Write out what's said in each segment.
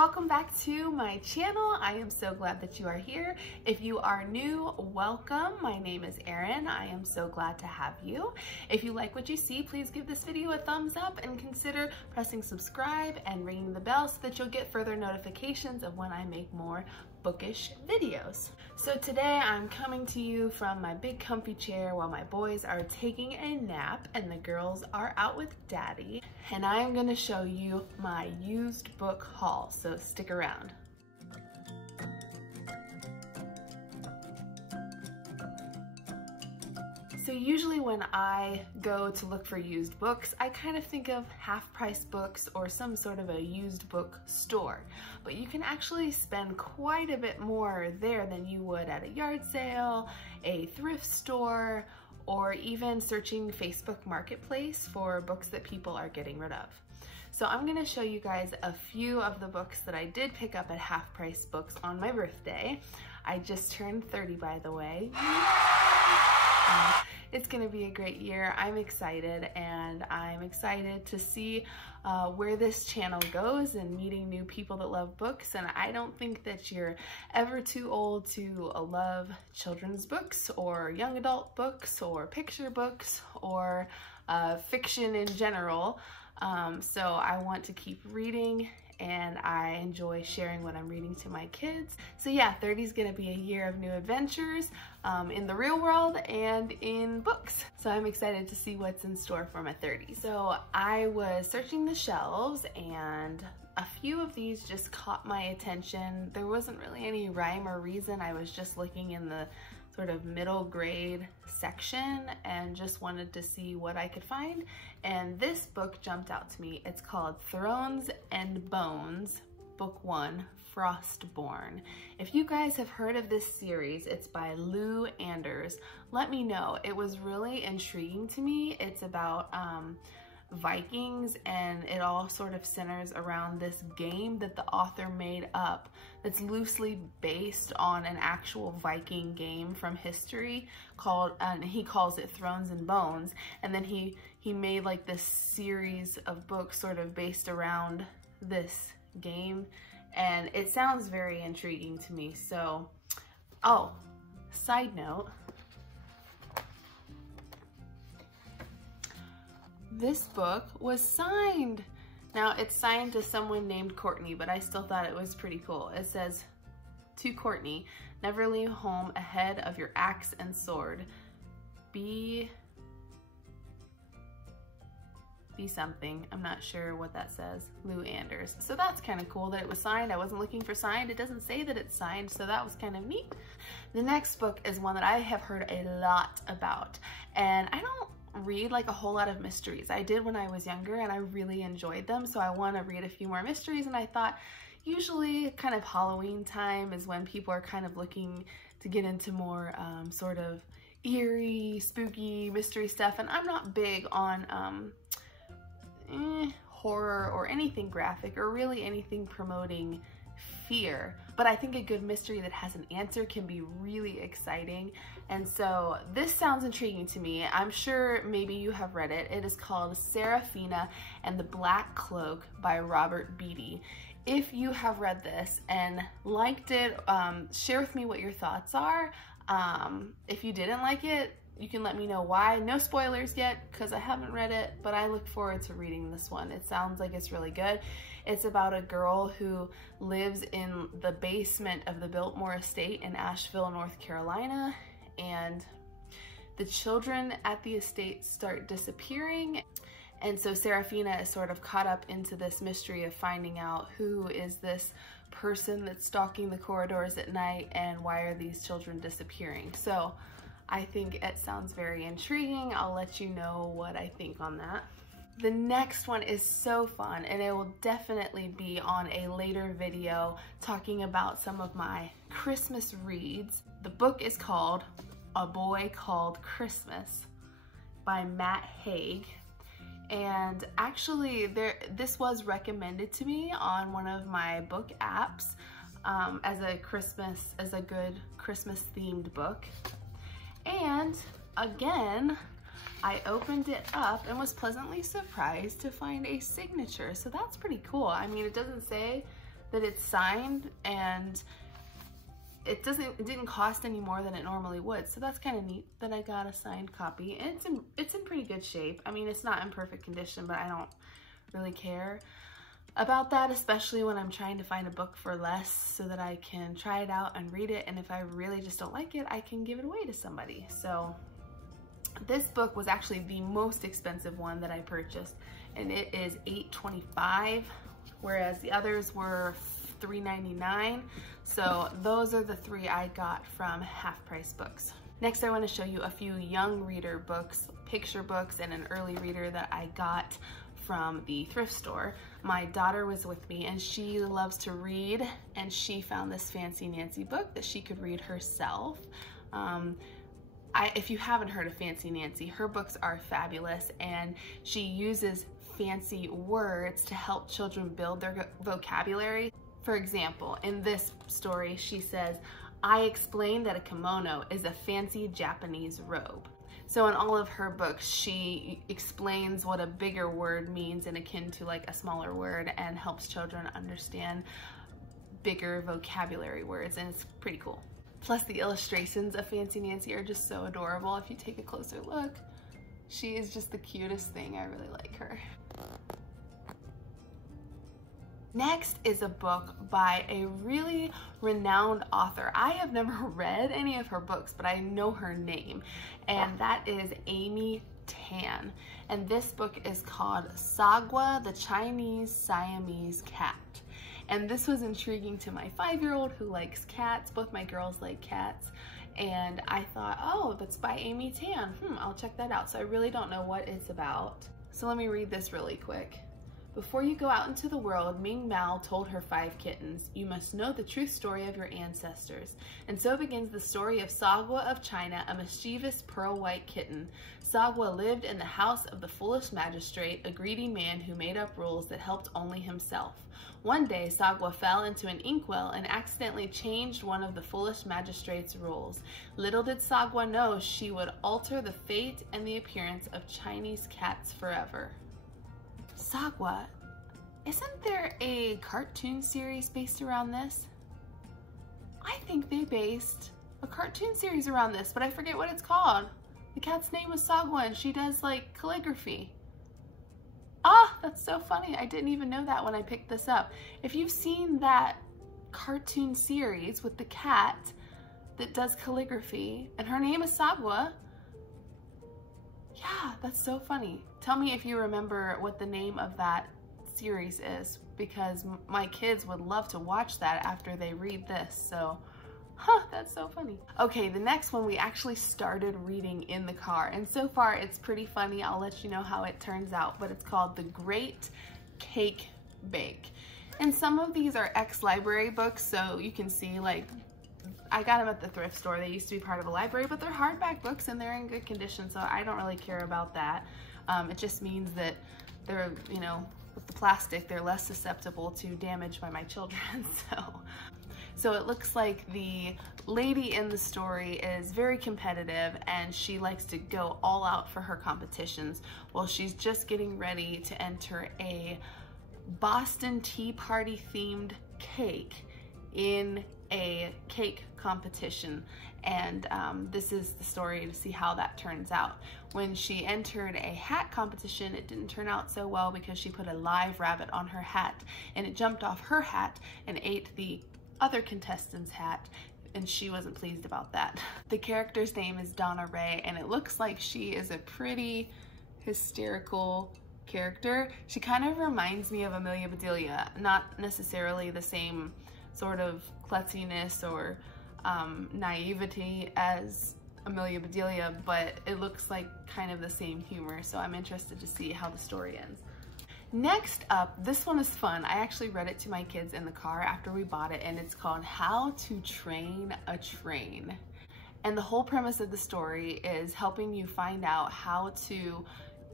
welcome back to my channel. I am so glad that you are here. If you are new, welcome. My name is Erin. I am so glad to have you. If you like what you see, please give this video a thumbs up and consider pressing subscribe and ringing the bell so that you'll get further notifications of when I make more bookish videos. So today I'm coming to you from my big comfy chair while my boys are taking a nap and the girls are out with daddy, and I am going to show you my used book haul, so stick around. So usually when I go to look for used books, I kind of think of half-price books or some sort of a used book store. But you can actually spend quite a bit more there than you would at a yard sale, a thrift store, or even searching Facebook Marketplace for books that people are getting rid of. So I'm gonna show you guys a few of the books that I did pick up at half-price books on my birthday. I just turned 30, by the way. It's gonna be a great year. I'm excited, and I'm excited to see where this channel goes and meeting new people that love books. And I don't think that you're ever too old to love children's books or young adult books or picture books or fiction in general. So I want to keep reading, and I enjoy sharing what I'm reading to my kids. So yeah, 30 is gonna be a year of new adventures in the real world and in books. So I'm excited to see what's in store for my 30. So I was searching the shelves and a few of these just caught my attention. There wasn't really any rhyme or reason. I was just looking in the sort of middle grade section and just wanted to see what I could find. And this book jumped out to me. It's called Thrones and Bones, Book 1, Frostborn. If you guys have heard of this series, it's by Lou Anders. Let me know. It was really intriguing to me. It's about Vikings, and it all sort of centers around this game that the author made up that's loosely based on an actual Viking game from history called, and he calls it Thrones and Bones. And then he made like this series of books sort of based around this game, and it sounds very intriguing to me. So, oh, side note, this book was signed. Now it's signed to someone named Courtney, but I still thought it was pretty cool. It says, "To Courtney, never leave home ahead of your axe and sword. Be something." I'm not sure what that says. Lou Anders. So that's kind of cool that it was signed. I wasn't looking for signed. It doesn't say that it's signed, so that was kind of neat. The next book is one that I have heard a lot about, and I don't read like a whole lot of mysteries. I did when I was younger and I really enjoyed them, so I want to read a few more mysteries. And I thought usually kind of Halloween time is when people are kind of looking to get into more sort of eerie, spooky mystery stuff, and I'm not big on horror or anything graphic or really anything promoting fear, but I think a good mystery that has an answer can be really exciting. And so this sounds intriguing to me. I'm sure maybe you have read it. It is called Seraphina and the Black Cloak by Robert Beatty. If you have read this and liked it, share with me what your thoughts are. If you didn't like it, you can let me know why. No spoilers yet because I haven't read it, but I look forward to reading this one. It sounds like it's really good. It's about a girl who lives in the basement of the Biltmore estate in Asheville, North Carolina, and the children at the estate start disappearing. And so Seraphina is sort of caught up into this mystery of finding out who is this person that's stalking the corridors at night and why are these children disappearing. So I think it sounds very intriguing. I'll let you know what I think on that. The next one is so fun, and it will definitely be on a later video talking about some of my Christmas reads. The book is called A Boy Called Christmas by Matt Haig. And actually this was recommended to me on one of my book apps as a good Christmas themed book. And again, I opened it up and was pleasantly surprised to find a signature. So that's pretty cool. I mean, it doesn't say that it's signed, and it didn't cost any more than it normally would. So that's kind of neat that I got a signed copy. And it's in pretty good shape. I mean, it's not in perfect condition, but I don't really care about that, especially when I'm trying to find a book for less so that I can try it out and read it. And if I really just don't like it, I can give it away to somebody. So this book was actually the most expensive one that I purchased, and it is $8.25, whereas the others were $3.99. So those are the three I got from Half Price Books. Next, I want to show you a few young reader books, picture books, and an early reader that I got from the thrift store. My daughter was with me and she loves to read, and she found this Fancy Nancy book that she could read herself. If you haven't heard of Fancy Nancy, her books are fabulous, and she uses fancy words to help children build their vocabulary. For example, in this story, she says, "I explained that a kimono is a fancy Japanese robe." So in all of her books, she explains what a bigger word means and akin to like a smaller word, and helps children understand bigger vocabulary words, and it's pretty cool. Plus the illustrations of Fancy Nancy are just so adorable. If you take a closer look, she is just the cutest thing. I really like her. Next is a book by a really renowned author. I have never read any of her books, but I know her name, and that is Amy Tan. And this book is called Sagwa, the Chinese Siamese Cat. And this was intriguing to my 5-year-old who likes cats. Both my girls like cats. And I thought, oh, that's by Amy Tan. I'll check that out. So I really don't know what it's about. So let me read this really quick. Before you go out into the world, Ming Mao told her 5 kittens, you must know the true story of your ancestors. And so begins the story of Sagwa of China, a mischievous pearl-white kitten. Sagwa lived in the house of the foolish magistrate, a greedy man who made up rules that helped only himself. One day, Sagwa fell into an inkwell and accidentally changed one of the foolish magistrate's rules. Little did Sagwa know she would alter the fate and the appearance of Chinese cats forever. Sagwa, isn't there a cartoon series based around this? I think they based a cartoon series around this, but I forget what it's called. The cat's name was Sagwa, and she does like calligraphy. Ah, that's so funny. I didn't even know that when I picked this up. If you've seen that cartoon series with the cat that does calligraphy, and her name is Sagwa, yeah, that's so funny. Tell me if you remember what the name of that series is, because my kids would love to watch that after they read this. So, that's so funny. Okay, the next one we actually started reading in the car, and so far it's pretty funny. I'll let you know how it turns out, but it's called The Great Cake Bake. And some of these are ex-library books, so you can see, like, I got them at the thrift store. They used to be part of a library, but they're hardback books and they're in good condition, so I don't really care about that. It just means that they're, you know, with the plastic, they're less susceptible to damage by my children. So it looks like the lady in the story is very competitive, and she likes to go all out for her competitions. Well, she's just getting ready to enter a Boston Tea Party themed cake in a cake competition, and this is the story to see how that turns out. When she entered a hat competition, it didn't turn out so well because she put a live rabbit on her hat, and it jumped off her hat and ate the other contestant's hat, and she wasn't pleased about that. The character's name is Donna Ray, and it looks like she is a pretty hysterical character. She kind of reminds me of Amelia Bedelia, not necessarily the same sort of klutziness or naivety as Amelia Bedelia, but it looks like kind of the same humor, so I'm interested to see how the story ends. Next up, this one is fun. I actually read it to my kids in the car after we bought it, and it's called How to Train a Train. And the whole premise of the story is helping you find out how to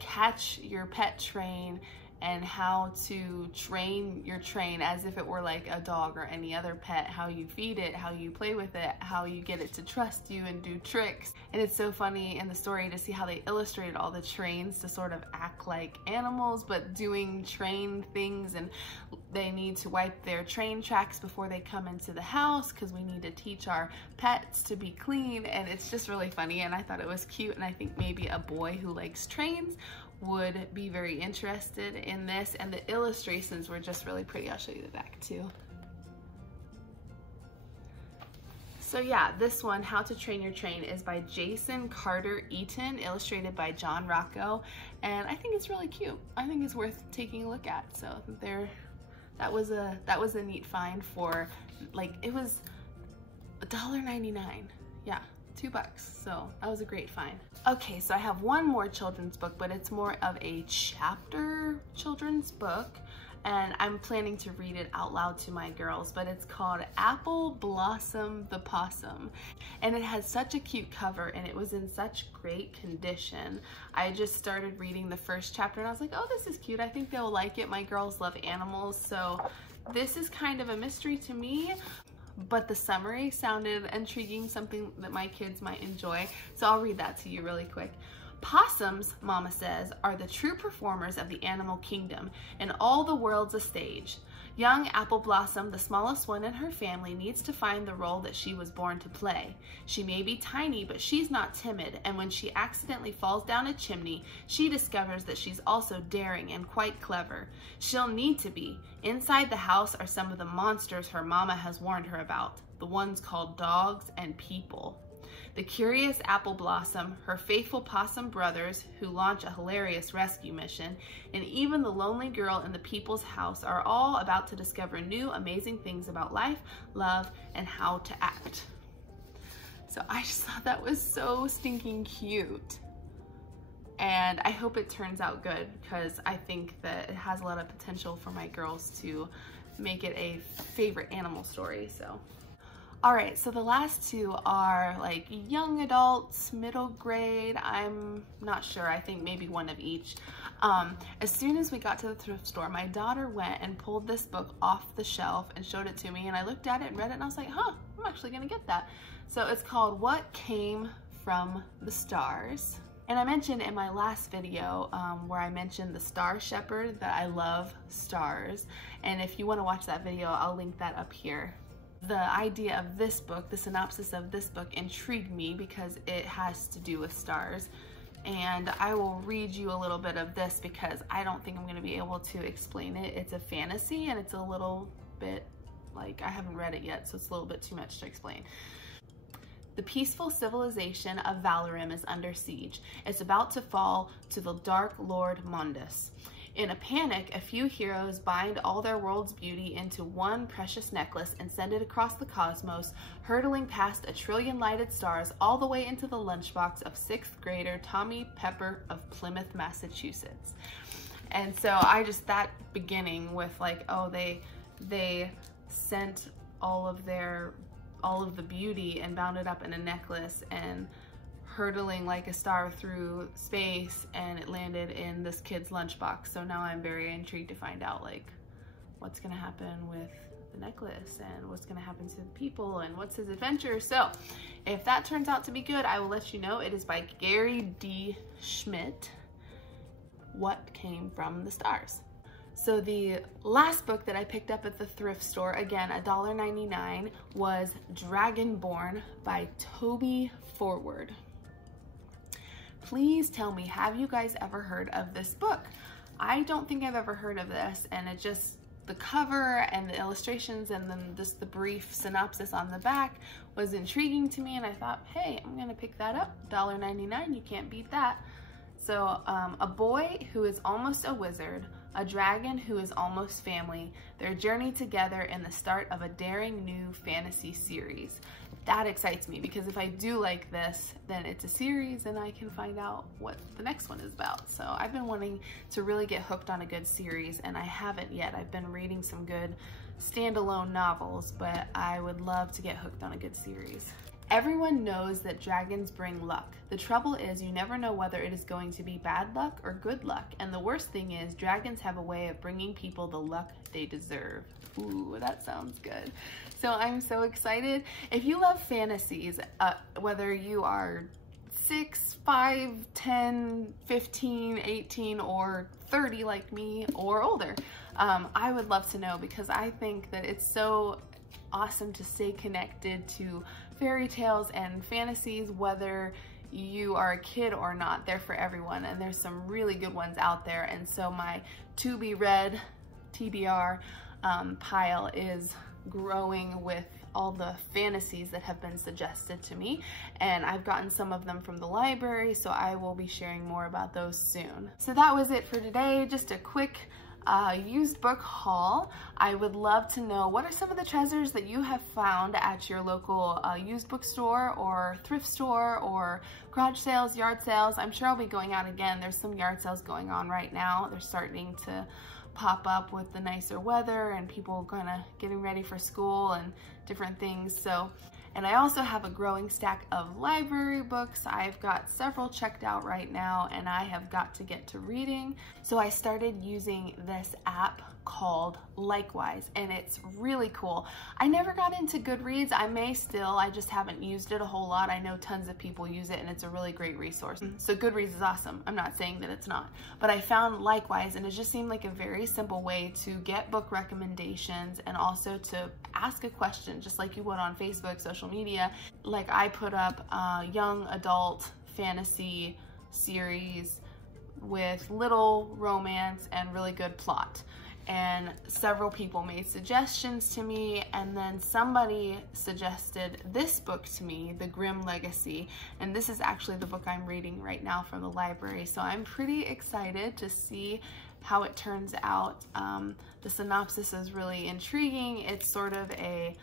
catch your pet train and how to train your train as if it were like a dog or any other pet, how you feed it, how you play with it, how you get it to trust you and do tricks. And it's so funny in the story to see how they illustrated all the trains to sort of act like animals, but doing train things, and they need to wipe their train tracks before they come into the house because we need to teach our pets to be clean. And it's just really funny, and I thought it was cute, and I think maybe a boy who likes trains would be very interested in this. And the illustrations were just really pretty. I'll show you the back too. So yeah, this one, How to Train Your Train, is by Jason Carter Eaton, illustrated by John Rocco, and I think it's really cute. I think it's worth taking a look at. So that was a neat find for, like, it was $1.99. Yeah, $2. So that was a great find. Okay, so I have one more children's book, but it's more of a chapter children's book, and I'm planning to read it out loud to my girls, but it's called Apple Blossom the Possum, and it has such a cute cover, and it was in such great condition. I just started reading the first chapter and I was like, oh, this is cute. I think they'll like it. My girls love animals, so this is kind of a mystery to me, but the summary sounded intriguing, something that my kids might enjoy. So I'll read that to you really quick. Possums, Mama says, are the true performers of the animal kingdom, and all the world's a stage. Young Apple Blossom, the smallest one in her family, needs to find the role that she was born to play. She may be tiny, but she's not timid, and when she accidentally falls down a chimney, she discovers that she's also daring and quite clever. She'll need to be. Inside the house are some of the monsters her mama has warned her about, the ones called dogs and people. The curious Apple Blossom, her faithful possum brothers who launch a hilarious rescue mission, and even the lonely girl in the people's house are all about to discover new amazing things about life, love, and how to act. So I just thought that was so stinking cute. And I hope it turns out good, because I think that it has a lot of potential for my girls to make it a favorite animal story. So. All right, so the last two are like young adults, middle grade, I'm not sure, I think maybe one of each. As soon as we got to the thrift store, my daughter went and pulled this book off the shelf and showed it to me, and I looked at it and read it and I was like, huh, I'm actually gonna get that. So it's called What Came from the Stars. And I mentioned in my last video where I mentioned the Star Shepherd that I love stars, and if you wanna watch that video, I'll link that up here. The idea of this book, the synopsis of this book, intrigued me because it has to do with stars. And I will read you a little bit of this because I don't think I'm going to be able to explain it. It's a fantasy and it's a little bit, like, I haven't read it yet, so it's a little bit too much to explain. The peaceful civilization of Valorim is under siege. It's about to fall to the Dark Lord Mundus. In a panic, a few heroes bind all their world's beauty into one precious necklace and send it across the cosmos, hurtling past 1 trillion lighted stars all the way into the lunchbox of 6th grader Tommy Pepper of Plymouth, Massachusetts. And so that beginning with like, oh, they sent all of the beauty and bound it up in a necklace and hurtling like a star through space, and it landed in this kid's lunchbox. So now I'm very intrigued to find out like what's gonna happen with the necklace and what's gonna happen to the people and what's his adventure. So if that turns out to be good, I will let you know. It is by Gary D. Schmidt, What Came from the Stars. So the last book that I picked up at the thrift store, again $1.99, was Dragonborn by Toby Forward. Please tell me, have you guys ever heard of this book? I don't think I've ever heard of this, and it just, the cover and the illustrations and then just the brief synopsis on the back was intriguing to me, and I thought, hey, I'm gonna pick that up. $1.99, you can't beat that. So a boy who is almost a wizard, a dragon who is almost family, their journey together in the start of a daring new fantasy series. That excites me because if I do like this, then it's a series and I can find out what the next one is about. So I've been wanting to really get hooked on a good series and I haven't yet. I've been reading some good standalone novels, but I would love to get hooked on a good series. Everyone knows that dragons bring luck. The trouble is you never know whether it is going to be bad luck or good luck. And the worst thing is dragons have a way of bringing people the luck they deserve. Ooh, that sounds good. So I'm so excited. If you love fantasies, whether you are 6, 5, 10, 15, 18, or 30 like me, or older, I would love to know, because I think that it's so awesome to stay connected to fairy tales and fantasies, whether you are a kid or not. They're for everyone, and there's some really good ones out there. And so my to be read TBR pile is growing with all the fantasies that have been suggested to me, and I've gotten some of them from the library, so I will be sharing more about those soon. So that was it for today, just a quick used book haul. I would love to know, what are some of the treasures that you have found at your local used bookstore or thrift store or garage sales, yard sales? I'm sure I'll be going out again. There's some yard sales going on right now. They're starting to pop up with the nicer weather and people kind of getting ready for school and different things. So, and I also have a growing stack of library books. I've got several checked out right now, and I have got to get to reading. So I started using this app called Likewise, and it's really cool. I never got into Goodreads. I may still, I just haven't used it a whole lot. I know tons of people use it, and it's a really great resource. So Goodreads is awesome. I'm not saying that it's not, but I found Likewise, and it just seemed like a very simple way to get book recommendations and also to ask a question, just like you would on Facebook, social media. Like I put up a young adult fantasy series with little romance and really good plot, and several people made suggestions to me, and then somebody suggested this book to me, The Grimm Legacy, and this is actually the book I'm reading right now from the library, so I'm pretty excited to see how it turns out. The synopsis is really intriguing. It's sort of a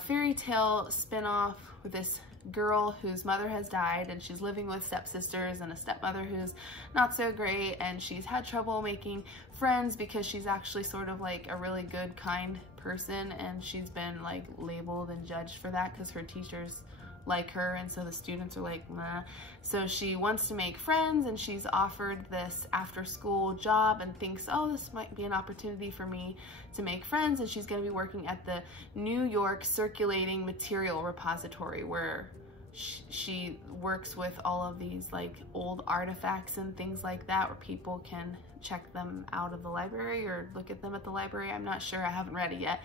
fairy tale spin-off with this girl whose mother has died, and she's living with stepsisters and a stepmother who's not so great, and she's had trouble making friends because she's actually sort of like a really good, kind person, and she's been like labeled and judged for that because her teachers like her, and so the students are like, meh. So she wants to make friends, and she's offered this after-school job and thinks, oh, this might be an opportunity for me to make friends, and she's going to be working at the New York Circulating Material Repository, where she works with all of these like old artifacts and things like that, where people can check them out of the library or look at them at the library. I'm not sure, I haven't read it yet,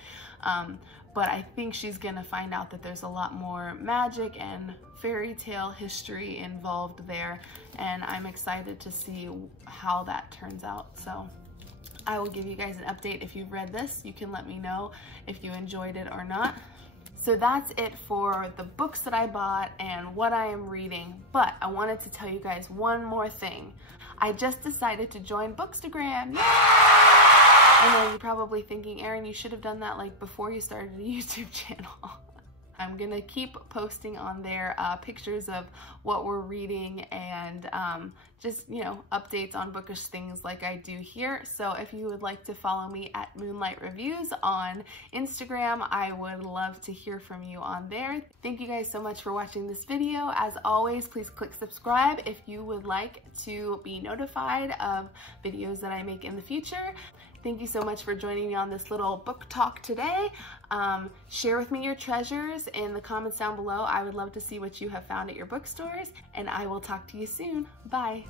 but I think she's gonna find out that there's a lot more magic and fairy tale history involved there, and I'm excited to see how that turns out. So I will give you guys an update. If you've read this, you can let me know if you enjoyed it or not. So that's it for the books that I bought and what I am reading, but I wanted to tell you guys one more thing. I just decided to join Bookstagram. Yay! I know you're probably thinking, Erin, you should have done that like before you started a YouTube channel. I'm gonna keep posting on there pictures of what we're reading and just, you know, updates on bookish things like I do here. So if you would like to follow me at Moonlight Reviews on Instagram, I would love to hear from you on there. Thank you guys so much for watching this video. As always, please click subscribe if you would like to be notified of videos that I make in the future. Thank you so much for joining me on this little book talk today. Share with me your treasures in the comments down below. I would love to see what you have found at your bookstores, and I will talk to you soon. Bye.